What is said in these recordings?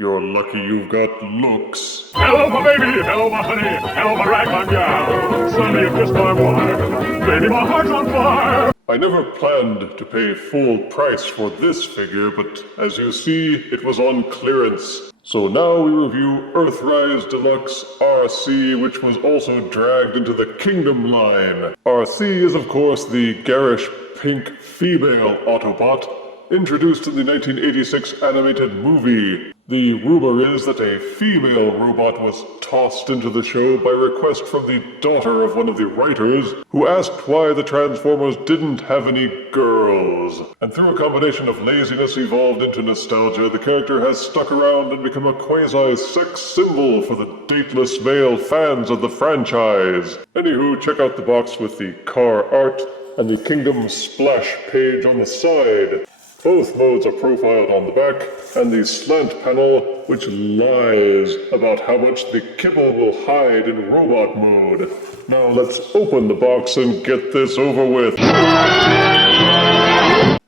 You're lucky you've got looks. Hello, my baby. Hello, my honey. Hello, my ragtime gal. Suddenly you've kissed my wife. Baby, my heart's on fire. I never planned to pay full price for this figure, but as you see, it was on clearance. So now we review Earthrise Deluxe Arcee, which was also dragged into the Kingdom line. Arcee is, of course, the garish pink female Autobot, introduced in the 1986 animated movie. The rumor is that a female robot was tossed into the show by request from the daughter of one of the writers, who asked why the Transformers didn't have any girls. And through a combination of laziness evolved into nostalgia, the character has stuck around and become a quasi-sex symbol for the dateless male fans of the franchise. Anywho, check out the box with the car art and the Kingdom splash page on the side. Both modes are profiled on the back, and the slant panel, which lies about how much the kibble will hide in robot mode. Now let's open the box and get this over with.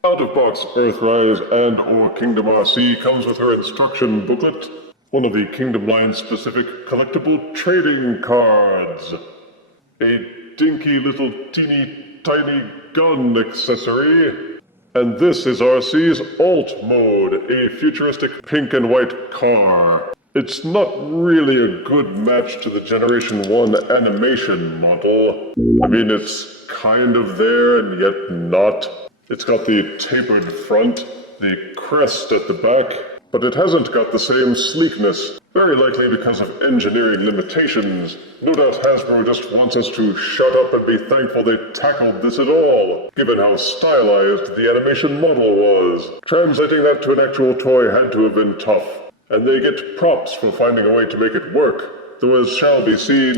Out-of-box Earthrise and or Kingdom Arcee comes with her instruction booklet, one of the Kingdom line specific collectible trading cards, a dinky little teeny tiny gun accessory, and this is Arcee's Alt Mode, a futuristic pink and white car. It's not really a good match to the Generation 1 animation model. I mean, it's kind of there and yet not. It's got the tapered front, the crest at the back, but it hasn't got the same sleekness, very likely because of engineering limitations. No doubt Hasbro just wants us to shut up and be thankful they tackled this at all, given how stylized the animation model was. Translating that to an actual toy had to have been tough, and they get props for finding a way to make it work, though as shall be seen,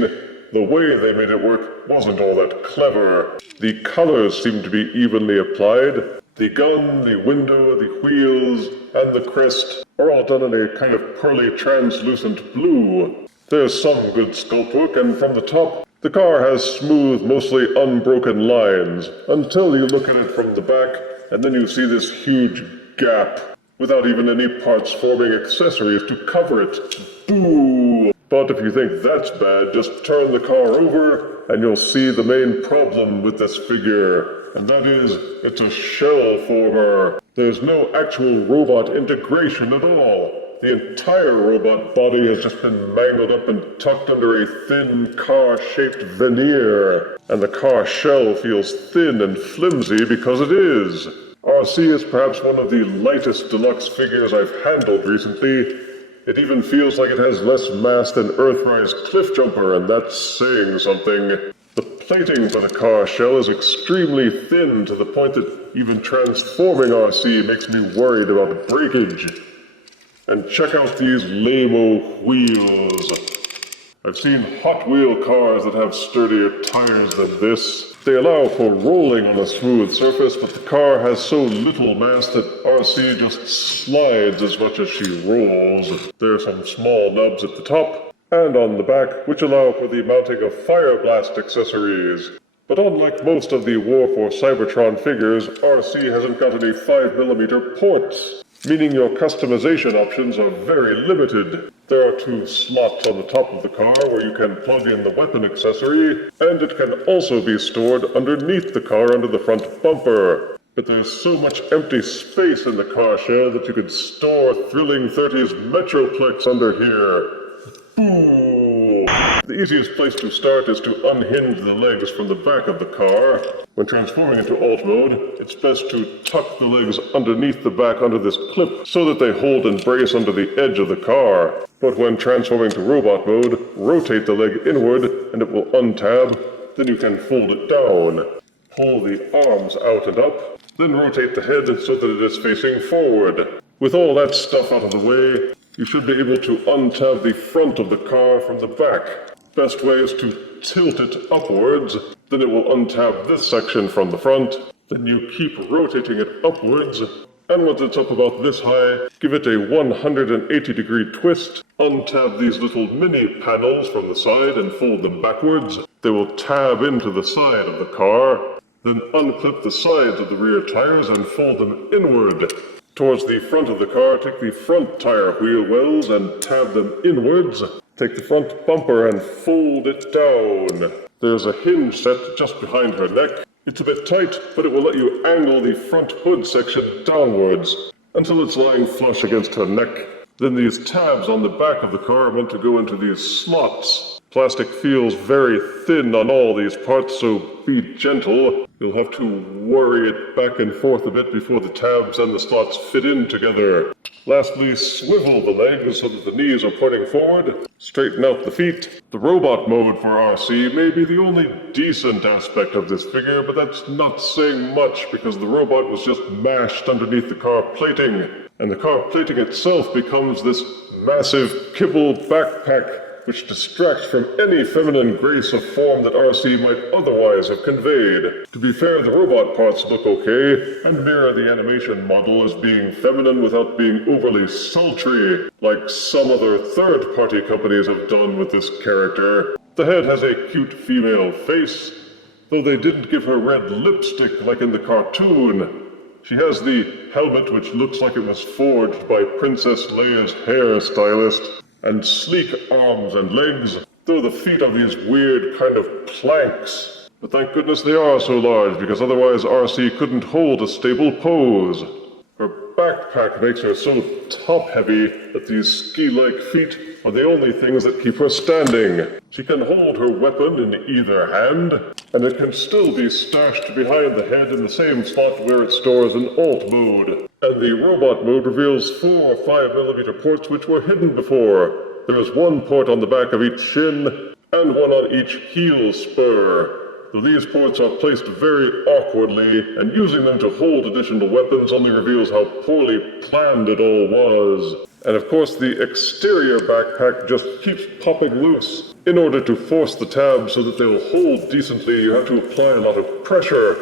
the way they made it work wasn't all that clever. The colors seem to be evenly applied. The gun, the window, the wheels, and the crest are all done in a kind of pearly translucent blue. There's some good sculpt work, and from the top, the car has smooth, mostly unbroken lines, until you look at it from the back, and then you see this huge gap, without even any parts forming accessories to cover it. Boo! But if you think that's bad, just turn the car over, and you'll see the main problem with this figure. And that is, it's a shell former. There's no actual robot integration at all. The entire robot body has just been mangled up and tucked under a thin car-shaped veneer. And the car shell feels thin and flimsy because it is. Arcee is perhaps one of the lightest deluxe figures I've handled recently. It even feels like it has less mass than Earthrise Cliffjumper, and that's saying something. The plating for the car shell is extremely thin to the point that even transforming Arcee makes me worried about breakage. And check out these lame-o wheels. I've seen Hot Wheel cars that have sturdier tires than this. They allow for rolling on a smooth surface, but the car has so little mass that Arcee just slides as much as she rolls. There are some small nubs at the top and on the back, which allow for the mounting of Fire Blast accessories. But unlike most of the War for Cybertron figures, Arcee hasn't got any 5mm ports, meaning your customization options are very limited. There are 2 slots on the top of the car where you can plug in the weapon accessory, and it can also be stored underneath the car under the front bumper. But there's so much empty space in the car shell that you could store Thrilling 30's Metroplex under here. Boo! The easiest place to start is to unhinge the legs from the back of the car. When transforming into Alt Mode, it's best to tuck the legs underneath the back under this clip so that they hold and brace under the edge of the car. But when transforming to Robot Mode, rotate the leg inward and it will untab, then you can fold it down. Pull the arms out and up, then rotate the head so that it is facing forward. With all that stuff out of the way, you should be able to untab the front of the car from the back. Best way is to tilt it upwards, then it will untab this section from the front, then you keep rotating it upwards, and once it's up about this high, give it a 180-degree twist, untab these little mini panels from the side and fold them backwards. They will tab into the side of the car, then unclip the sides of the rear tires and fold them inward. Towards the front of the car, take the front tire wheel wells and tab them inwards. Take the front bumper and fold it down. There's a hinge set just behind her neck. It's a bit tight, but it will let you angle the front hood section downwards until it's lying flush against her neck. Then these tabs on the back of the car are meant to go into these slots. Plastic feels very thin on all these parts, so be gentle. You'll have to worry it back and forth a bit before the tabs and the slots fit in together. Lastly, swivel the legs so that the knees are pointing forward. Straighten out the feet. The robot mode for Arcee may be the only decent aspect of this figure, but that's not saying much because the robot was just mashed underneath the car plating. And the car plating itself becomes this massive kibble backpack which distracts from any feminine grace of form that Arcee might otherwise have conveyed. To be fair, the robot parts look okay, and mirror the animation model as being feminine without being overly sultry, like some other third-party companies have done with this character. The head has a cute female face, though they didn't give her red lipstick like in the cartoon. She has the helmet which looks like it was forged by Princess Leia's hairstylist, and sleek arms and legs, though the feet are these weird kind of planks. But thank goodness they are so large, because otherwise Arcee couldn't hold a stable pose. Her backpack makes her so top-heavy that these ski-like feet are the only things that keep her standing. She can hold her weapon in either hand, and it can still be stashed behind the head in the same slot where it stores in alt mode. And the robot mode reveals 4 5mm ports which were hidden before. There is one port on the back of each shin, and one on each heel spur. Though these ports are placed very awkwardly, and using them to hold additional weapons only reveals how poorly planned it all was. And of course the exterior backpack just keeps popping loose. In order to force the tabs so that they'll hold decently, you have to apply a lot of pressure,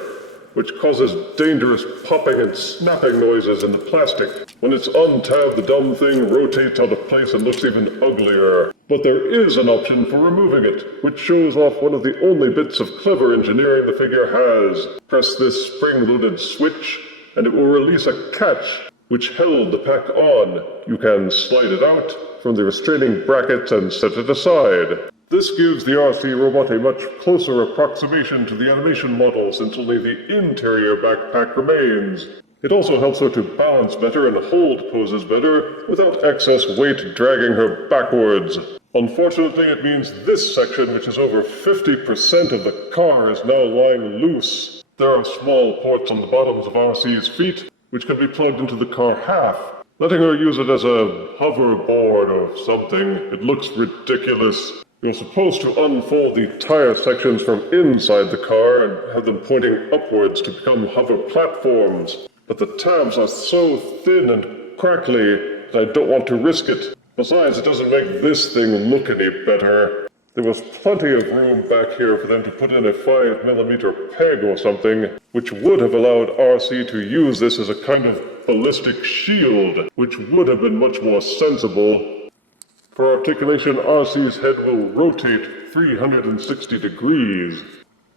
which causes dangerous popping and snapping noises in the plastic. When it's untabbed, the dumb thing rotates out of place and looks even uglier. But there is an option for removing it, which shows off one of the only bits of clever engineering the figure has. Press this spring-loaded switch, and it will release a catch, which held the pack on. You can slide it out from the restraining brackets and set it aside. This gives the Arcee robot a much closer approximation to the animation model, since only the interior backpack remains. It also helps her to balance better and hold poses better without excess weight dragging her backwards. Unfortunately, it means this section, which is over 50% of the car, is now lying loose. There are small ports on the bottoms of Arcee's feet, which can be plugged into the car half, letting her use it as a hoverboard or something. It looks ridiculous. You're supposed to unfold the tire sections from inside the car and have them pointing upwards to become hover platforms. But the tabs are so thin and crackly that I don't want to risk it. Besides, it doesn't make this thing look any better. There was plenty of room back here for them to put in a 5mm peg or something, which would have allowed Arcee to use this as a kind of ballistic shield, which would have been much more sensible. For articulation, Arcee's head will rotate 360 degrees.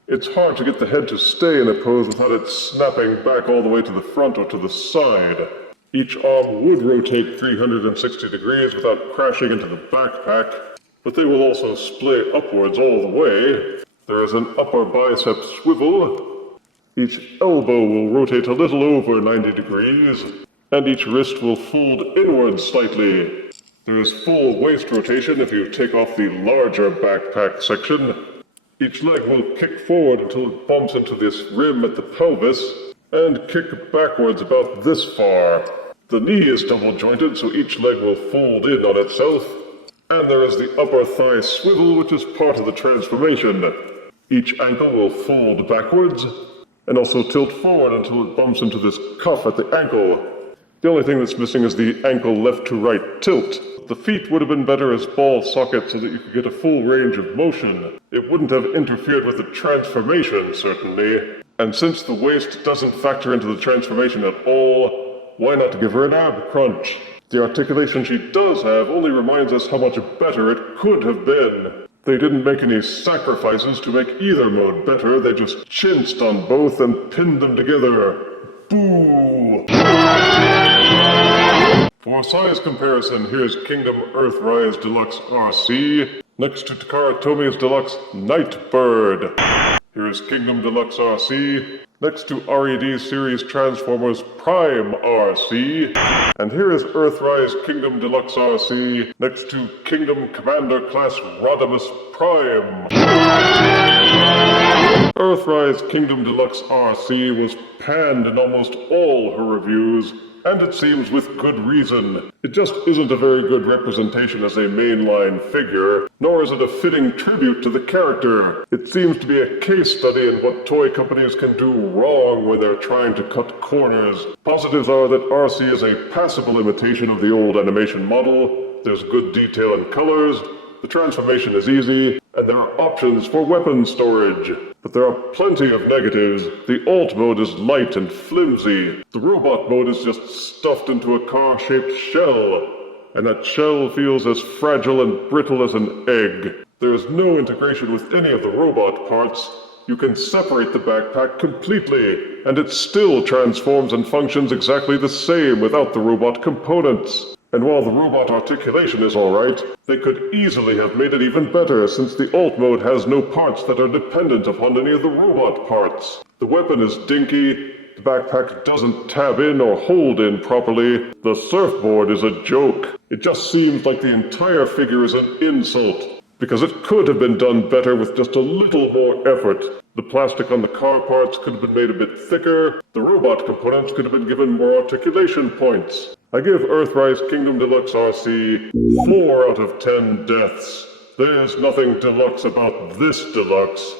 It's hard to get the head to stay in a pose without it snapping back all the way to the front or to the side. Each arm would rotate 360 degrees without crashing into the backpack, but they will also splay upwards all the way. There is an upper bicep swivel. Each elbow will rotate a little over 90 degrees, and each wrist will fold inwards slightly. There is full waist rotation if you take off the larger backpack section. Each leg will kick forward until it bumps into this rim at the pelvis, and kick backwards about this far. The knee is double jointed, so each leg will fold in on itself. And there is the upper thigh swivel, which is part of the transformation. Each ankle will fold backwards, and also tilt forward until it bumps into this cuff at the ankle. The only thing that's missing is the ankle left to right tilt. The feet would have been better as ball sockets so that you could get a full range of motion. It wouldn't have interfered with the transformation, certainly. And since the waist doesn't factor into the transformation at all, why not give her an ab crunch? The articulation she does have only reminds us how much better it could have been. They didn't make any sacrifices to make either mode better, they just chinsed on both and pinned them together. Boo! For size comparison, here's Kingdom Earthrise Deluxe Arcee, next to Takara Tomi's Deluxe Nightbird. Here's Kingdom Deluxe Arcee, next to RED Series Transformers Prime Arcee. And here is Earthrise Kingdom Deluxe Arcee, next to Kingdom Commander Class Rodimus Prime. Earthrise Kingdom Deluxe Arcee was panned in almost all her reviews, and it seems with good reason. It just isn't a very good representation as a mainline figure, nor is it a fitting tribute to the character. It seems to be a case study in what toy companies can do wrong when they're trying to cut corners. Positives are that Arcee is a passable imitation of the old animation model, there's good detail and colors, the transformation is easy, and there are options for weapon storage. But there are plenty of negatives. The alt mode is light and flimsy. The robot mode is just stuffed into a car-shaped shell. And that shell feels as fragile and brittle as an egg. There is no integration with any of the robot parts. You can separate the backpack completely, and it still transforms and functions exactly the same without the robot components. And while the robot articulation is alright, they could easily have made it even better since the alt mode has no parts that are dependent upon any of the robot parts. The weapon is dinky, the backpack doesn't tab in or hold in properly, the surfboard is a joke. It just seems like the entire figure is an insult, because it could have been done better with just a little more effort. The plastic on the car parts could have been made a bit thicker, the robot components could have been given more articulation points. I give Earthrise Kingdom Deluxe Arcee 4 out of 10 deaths. There's nothing deluxe about this deluxe.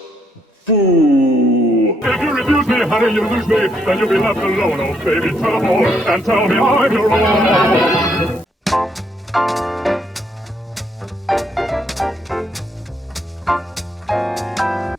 Boo! If you refuse me, honey, you lose me. Then you'll be left alone, oh baby. Tell them all and tell me I'm your own.